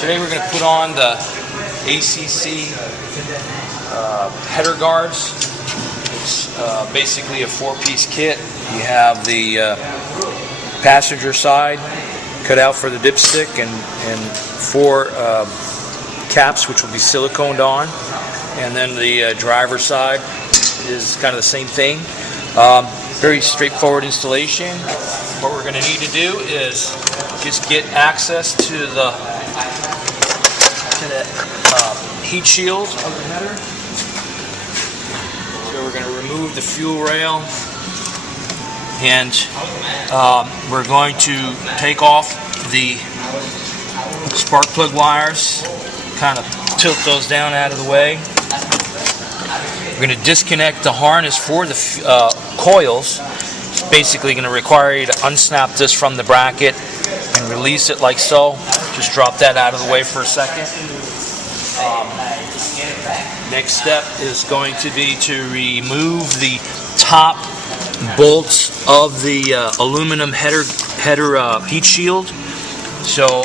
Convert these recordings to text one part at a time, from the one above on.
Today we're going to put on the ACC header guards. It's basically a 4-piece kit. You have the passenger side cut out for the dipstick and 4 caps which will be siliconed on, and then the driver side is kind of the same thing. Very straightforward installation. What we're going to need to do is just get access to the heat shield of the header. So we're going to remove the fuel rail, and we're going to take off the spark plug wires, kind of tilt those down out of the way. We're going to disconnect the harness for the coils. It's basically going to require you to unsnap this from the bracket and release it like so. Just drop that out of the way for a second. Next step is going to be to remove the top bolts of the aluminum header heat shield. So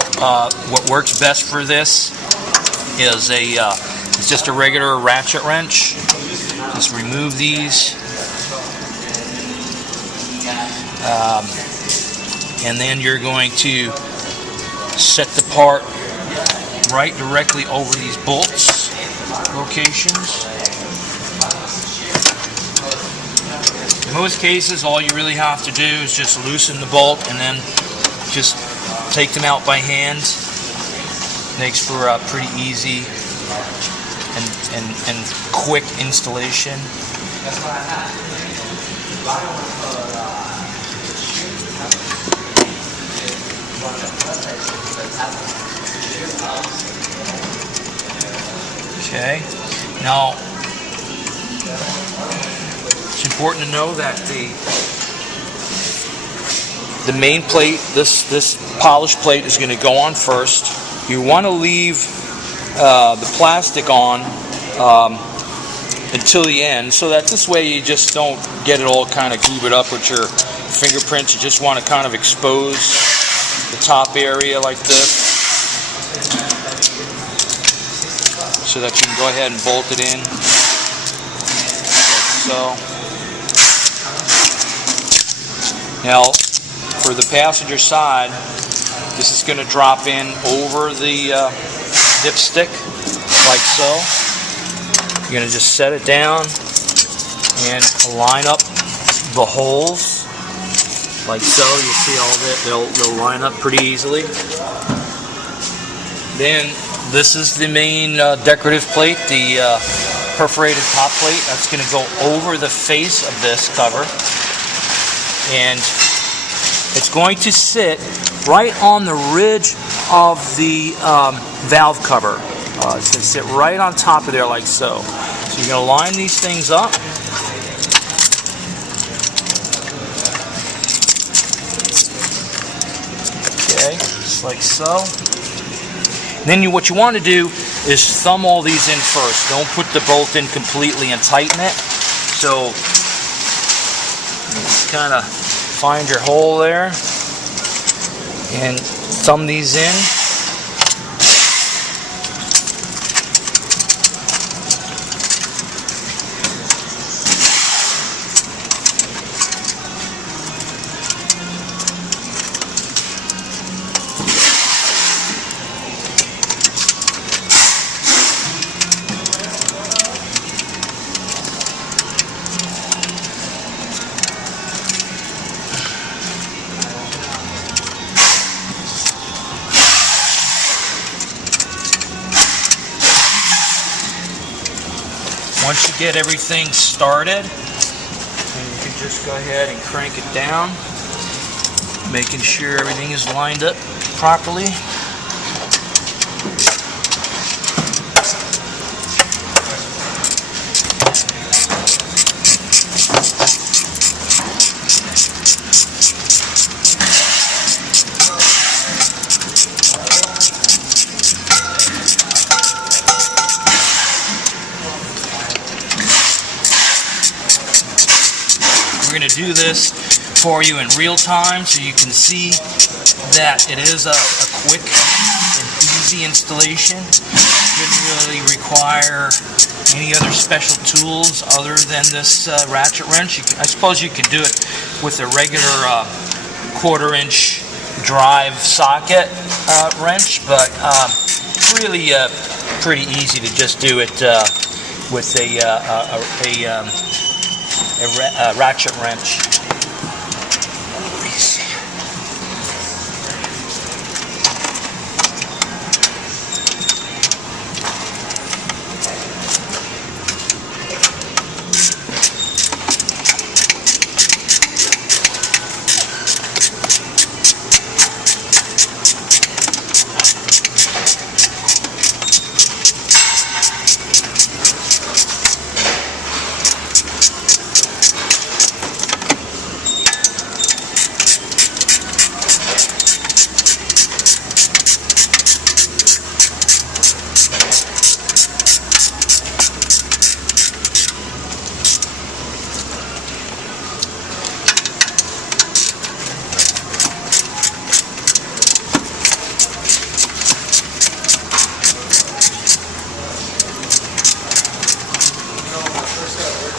what works best for this is it's just a regular ratchet wrench. Just remove these, and then you're going to set the part right directly over these bolts locations. In most cases, all you really have to do is just loosen the bolt and then just take them out by hand. Makes for a pretty easy and quick installation. Okay, now it's important to know that the main plate, this polished plate, is going to go on first. You want to leave the plastic on until the end, so that this way you just don't get it all kind of goobered up with your fingerprints. You just want to kind of expose the top area like this, so that you can go ahead and bolt it in like so. Now for the passenger side, this is going to drop in over the dipstick like so. You're going to just set it down and line up the holes like so. You'll see all that, they'll line up pretty easily. Then this is the main decorative plate, the perforated top plate. That's going to go over the face of this cover, and it's going to sit right on the ridge of the valve cover. It's going to sit right on top of there like so. So you're going to line these things up. Okay, just like so. And then what you want to do is thumb all these in first. Don't put the bolt in completely and tighten it. So just kind of find your hole there and thumb these in. Once you get everything started, you can just go ahead and crank it down, making sure everything is lined up properly. We're going to do this for you in real time, so you can see that it is a quick and easy installation. Didn't really require any other special tools other than this ratchet wrench. I suppose you can do it with a regular 1/4-inch drive socket wrench, but really pretty easy to just do it with a ratchet wrench.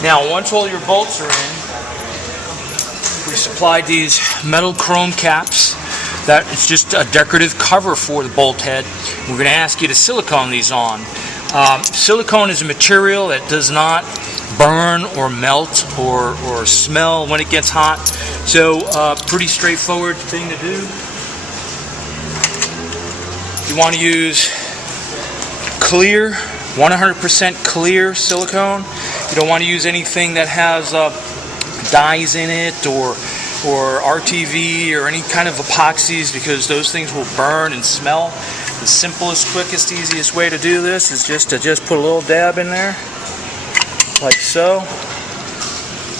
Now, once all your bolts are in, we supplied these metal chrome caps. That is just a decorative cover for the bolt head. We're going to ask you to silicone these on. Silicone is a material that does not burn or melt or smell when it gets hot. So, pretty straightforward thing to do. You want to use clear, 100% clear silicone. You don't want to use anything that has dyes in it or RTV or any kind of epoxies, because those things will burn and smell. The simplest, quickest, easiest way to do this is just to put a little dab in there, like so.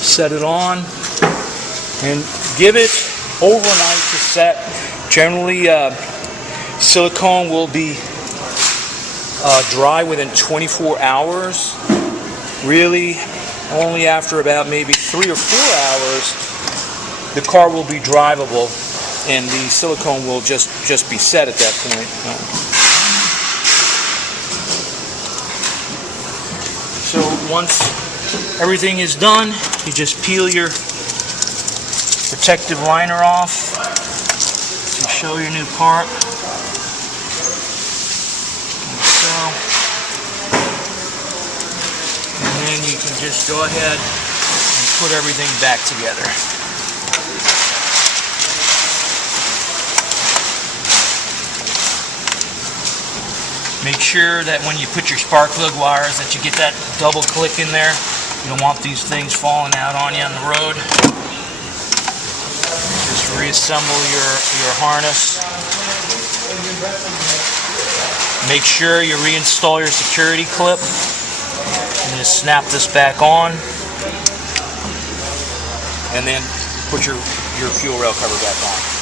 Set it on and give it overnight to set. Generally, silicone will be dry within 24 hours. Really, only after about maybe 3 or 4 hours, the car will be drivable, and the silicone will just be set at that point. So once everything is done, you just peel your protective liner off to show your new part. And you can just go ahead and put everything back together. Make sure that when you put your spark plug wires that you get that double click in there. You don't want these things falling out on you on the road. Just reassemble your harness. Make sure you reinstall your security clip. And just snap this back on, and then put your fuel rail cover back on.